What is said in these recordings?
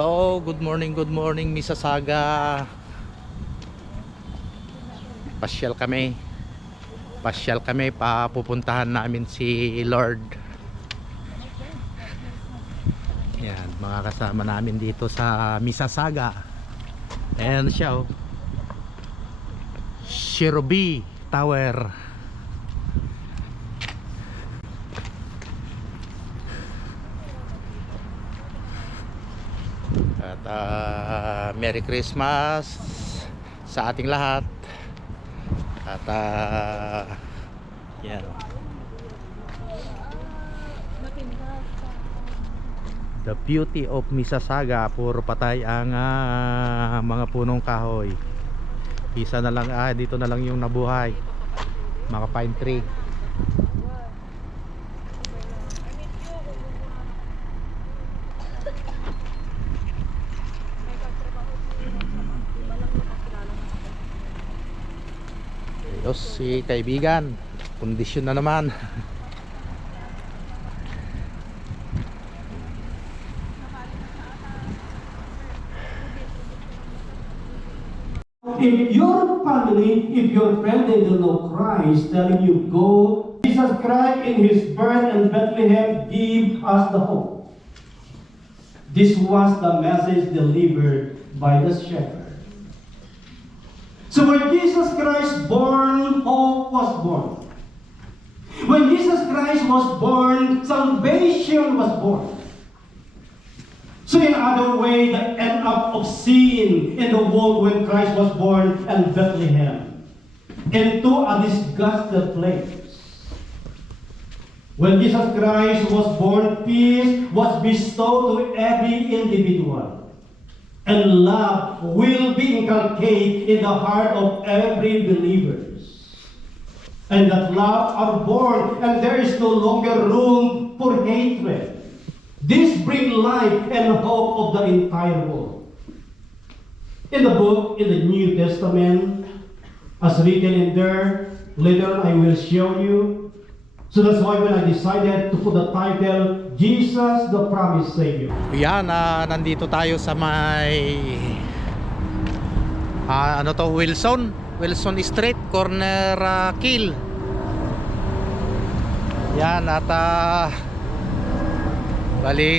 Hello, good morning Mississauga. Pasyal kami, papupuntahan namin si Lord. Yan, mga kasama namin dito sa Mississauga. Ayan siya, oh. Shirobi Tower. At Merry Christmas sa ating lahat. At yan, the beauty of Mississauga, puro patay ang mga punong kahoy. Isa na lang, dito na lang yung nabuhay, mga pine tree. Ayos, si kaibigan, kondisyon na naman. If your family, if your friend they don't know Christ, telling you go, Jesus Christ in His birth in Bethlehem give us the hope. This was the message delivered by the shepherd. So when Jesus Christ born, hope was born. When Jesus Christ was born, salvation was born. So in other way, the end up of sin in the world when Christ was born in Bethlehem, into a disgusted place. When Jesus Christ was born, peace was bestowed to every individual. And love will be inculcated in the heart of every believer. And that love are born, and there is no longer room for hatred. This brings life and hope of the entire world. In the book, in the New Testament, as written in there, later I will show you. So that's why when I decided to put the title, Jesus the Promised Savior. Yan, nandito tayo sa may Wilson Street, corner Kill. Yan, at bali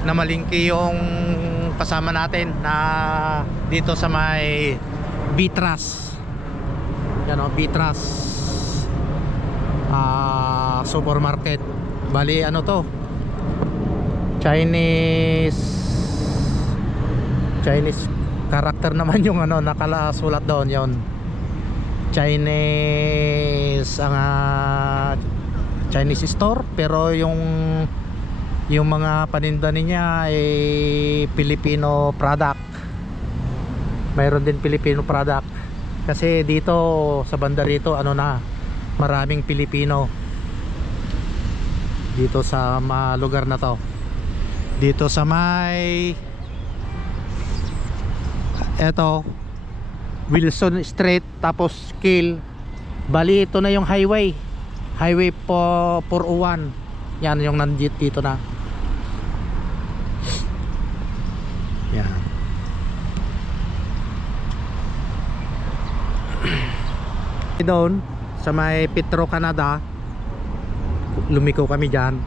namalingki yung kasama natin na dito sa may Vitras. Yan, o, Vitras supermarket. Bali to, Chinese character naman yung nakalasulat doon, yon Chinese Chinese store, pero yung mga paninda niya ay Filipino product. Mayroon din Filipino product kasi dito sa banda rito maraming Pilipino dito sa lugar na to, dito sa may Wilson Street tapos Kill. Bali ito na yung highway 401. Yan yung nandito na. Yan. Doon sa may Petro Canada, lumiko kami dyan.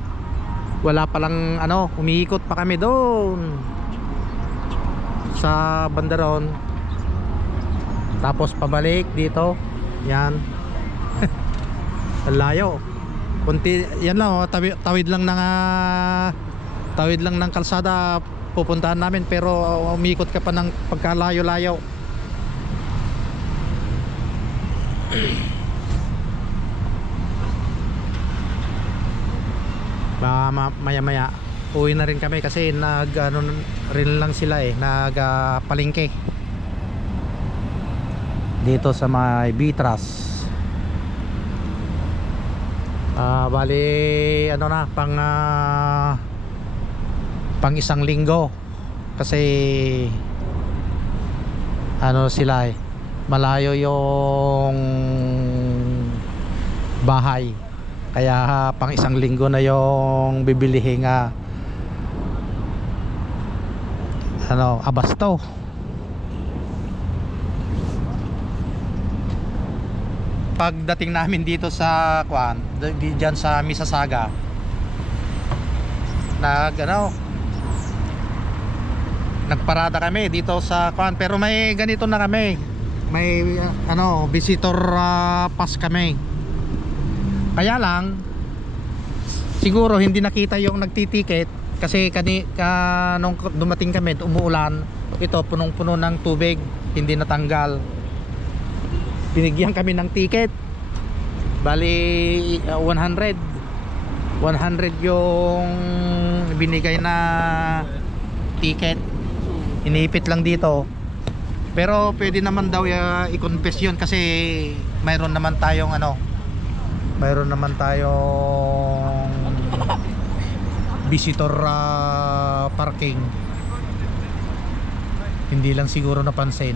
Wala palang umiikot pa kami doon sa bandaron, tapos pabalik dito. Yan. Layo kunti, yan lang, tawid lang ng kalsada pupuntahan namin, pero umiikot ka pa ng pagkalayo-layo. Maya-maya uwi na rin kami kasi rin lang sila palengke dito sa may Vitras. Bali pang isang linggo kasi sila malayo yung bahay, kaya pang isang linggo na yung bibilihin ano, Abasto. Pagdating namin dito sa Kwan, diyan sa Mississauga, nagparada kami dito sa Kwan, pero may ganito na kami. May visitor pass kami. Kaya lang siguro hindi nakita yung nagtitiket kasi nung dumating kami, umuulan. Ito punong-puno ng tubig, hindi natanggal. Binigyan kami ng ticket. Bali 100 yung binigay na ticket. Iniipit lang dito. Pero pwede naman daw i-confess yun kasi mayroon naman tayong visitor parking. Hindi lang siguro napansin.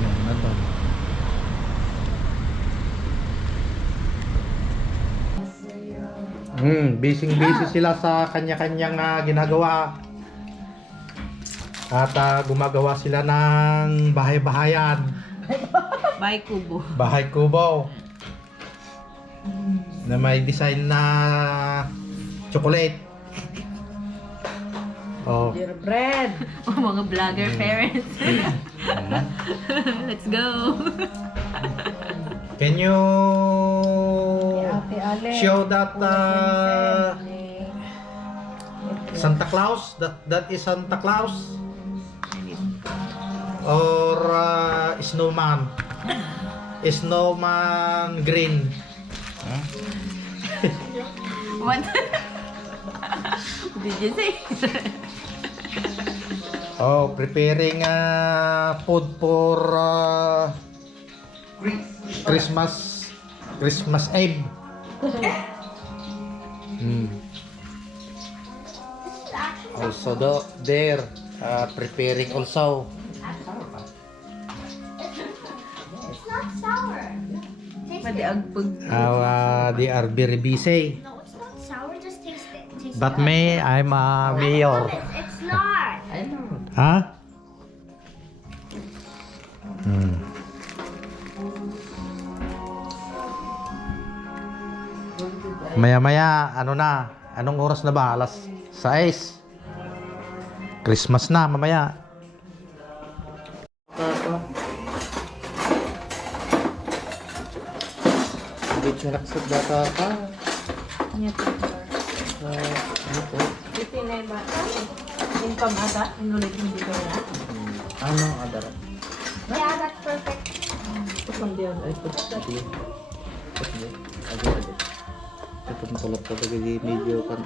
Yan, nandun. Busy sila sa kanya-kanyang ginagawa. At gumagawa sila ng bahay-bahayan. Bahay kubo. Bahay kubo. Na may design na chocolate. Oh. Dear bread. Oh, mga vlogger parents. Let's go. Can you show that Santa Claus? That is Santa Claus? Or snowman? Snowman green. What? Did you say? Oh, preparing food for Christmas Eve. Also there preparing also. It's not sour. Pwede ang pag... They are very busy. No, it's not sour. Just taste it. Taste But it. me, I'm a mayor. It's not. I know. Ha? Maya-maya, anong oras na ba? Alas 6. Christmas na, mamaya. Dito naksad data ka. Ito na yung bata. Yung pamata, inulit hindi ko na. Ano, adara? Yeah, that's perfect. Ito pang diyan ay pagkati. Ito mo pala pa di medyo kan.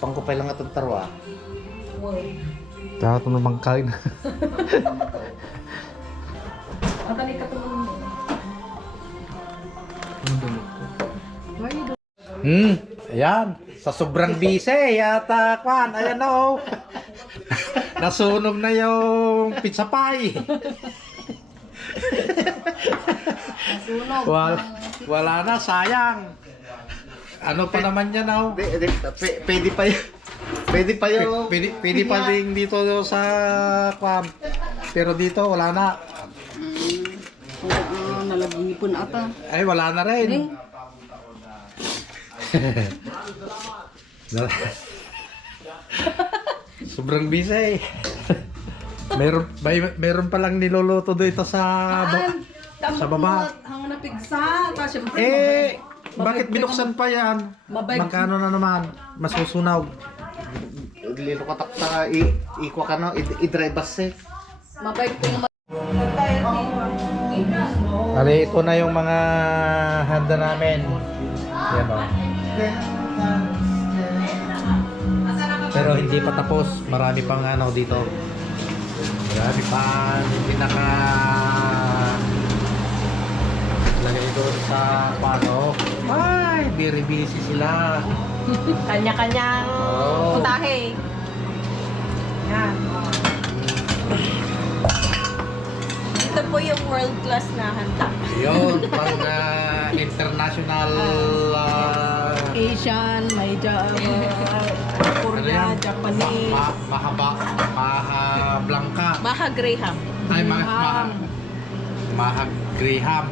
Pangkupay lang atong tarwa. Kaya ito namang kain. Matalik ka ito mo. Ayan. Sa sobrang busy, yata, Kwan, ayan o. Nasunog na yung pizza pie. Nasunog. Wala na, sayang. Ano pa naman yan o? Pwede pa yun. Pwede pa yun. Pwede pa rin dito sa Kwan. Pero dito, wala na. Nalagipon ata. Ay, wala na rin. Sobrang busy. Meron pa lang niluluto dito sa baba. Hanggang napigsa. Bakit binuksan pa yan? Magkano na naman? Masusunaw. Lilo ka takta, ikwa ka no, i-drive bus eh. Mabait ko yung Ali, ito na yung mga handa namin. Yan o. Pero hindi pa tapos. Marami pang dito. Marami pa. Hindi lagay doon sa pano. Ay, very busy sila. kanya-kanyang putahe. Yan. Ito po yung world class na handa. Yun, pang international Asian, may Korea, Japanese. mahaba, blanca. Maha Graham. Ay, maha Graham.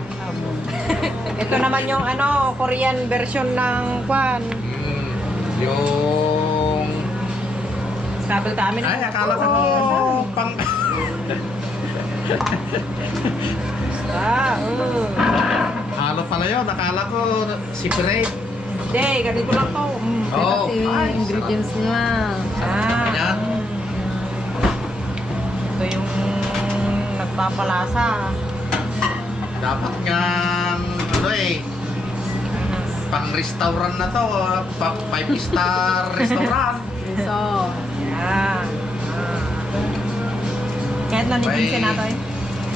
Ito naman yung ano, Korean version ng kwan. Yung... Sabi ka amin. Ay, akala ko pang... Halo pala yun, akala ko separate. Hindi, ganito lang to. Oh, Ito yung ingredients niya. Yan. Ito yung nagpapalasa. Dapat nga, ano eh, pang restaurant na to, pang 5-star restaurant. So, yan. Kahit naniginsin nato eh.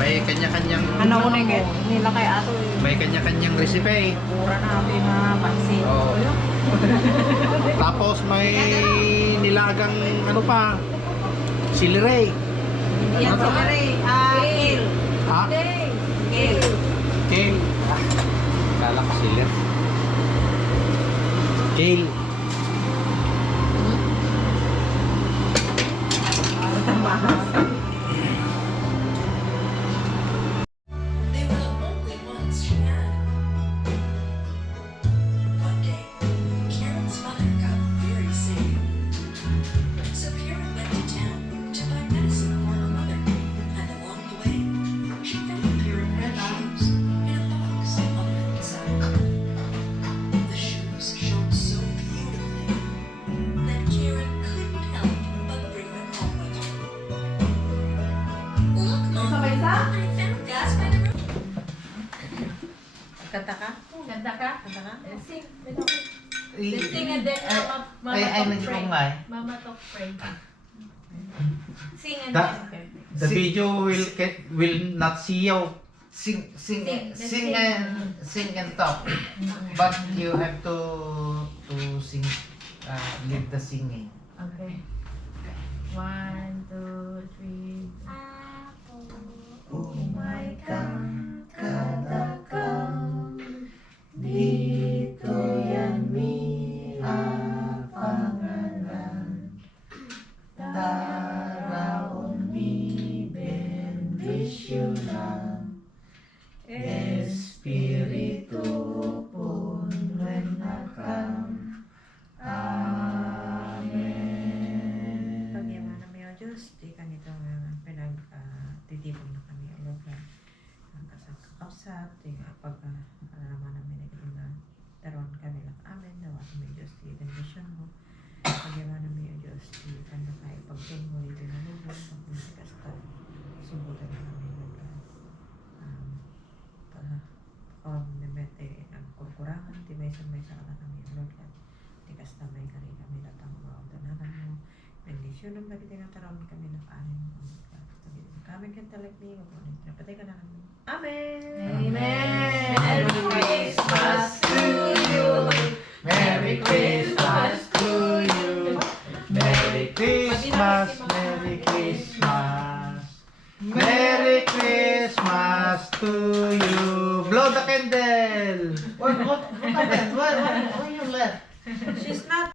May kanya-kanyang Ano una eh, nila kay ato eh. may kanya-kanyang recipe. Pura natin na pansin. Oh. Tapos may nilagang ano pa, celery. Yan si Mary. Kale. Ha? Kale. Kale. Kala ko celery. Kale. They were the only ones she had. One day, Karen's mother got very sick. So Karen went to town to buy medicine for her mother. And along the way, she found a pair of red shoes in a box on the roadside. The shoes shone so beautifully that Karen couldn't help but bring them home with her. Look, Mom, I found these by the road. Kanta ka? Ganda ka? Kanta ka? Sing. Sing and then Mama ay, Talk pray. nga eh. Mama Talk pray. Sing and Da- then. The video will not see you. Sing Sing and talk. But you have to sing, lead the singing. Okay. 1, 2, 3. Oh my God, kada kang dito yan mi pangalan. Taraon mi bendisyonan. Espiritu pun renakam. Amen. Pagyaman na may o Diyos, di ka nito pinag-titipon na kami. Lord God, ang kasakausap, di nga pag-alaman namin na ilan. Taron kami lang amin, dawa kami Diyos, di bendition mo. Pagyaman na may o Diyos, di ka na kayo pag-king mo, di na lubos, pag-music kasta, subutan na kami, Lord God. Nabete, nagkurkurangan, di may sa ka na kami, Lord God. Di kasta may kari kami datang maundanan mo. Bendisyon ang bagi tinataroon kami na kaanin mo. Kami kang talagmi, napatay ka na kami. Amen! Amen. Merry Christmas to you. Merry Christmas to you. Merry Christmas, Merry Christmas. Merry Christmas to you. Blow the candle. What you left? She's not